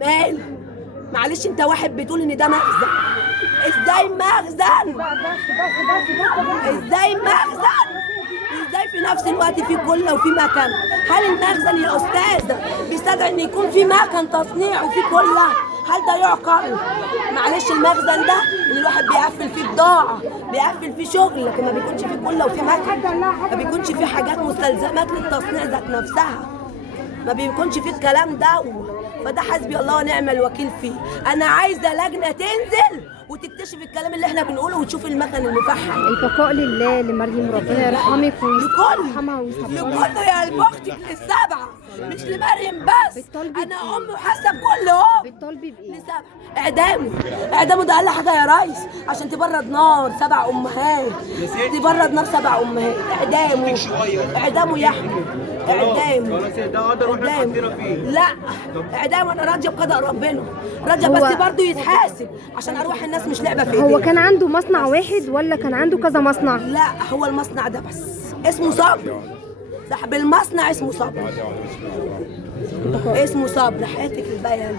مال معلش انت واحد بتقول ان ده مخزن. ازاي مخزن؟ ازاي مخزن؟ ازاي في نفس الوقت في كله وفي مكان؟ هل المخزن يا استاذه بيستدعي ان يكون في مكان تصنيع وفي كله؟ هل ده يعقل؟ معلش المخزن ده ان الواحد بيقفل فيه بضاعه، بيقفل فيه شغل، لكن ما بيكونش فيه كله وفي مكان، ما بيكونش فيه حاجات مستلزمات للتصنيع ذات نفسها، ما بيكونش فيه الكلام ده. فده حسبي الله ونعم الوكيل فيه. انا عايزه لجنه تنزل وتكتشف الكلام اللي احنا بنقوله وتشوف المكن المفحم. البقاء لله لمريم، ربنا يرحمك ويرحمها ويصبرها. لكله يا لأختك للسبعه، مش لمريم بس. انا ام وحاسه بكل ام. بتطالبي بايه؟ لسبعه اعدامه ده اقل حاجه يا ريس عشان تبرد نار 7 امهات، تبرد نار 7 امهات. اعدامه يا احمد، اعدامه. لا اعدامه انا راضيه بقضاء ربنا، راضيه، بس برضه يتحاسب عشان ارواح الناس مش لعبه في ايديه. هو كان عنده مصنع واحد ولا كان عنده كذا مصنع؟ لا هو المصنع ده بس اسمه صبر، صاحب المصنع اسمه صبر، اسمه صبر. حياتك البيان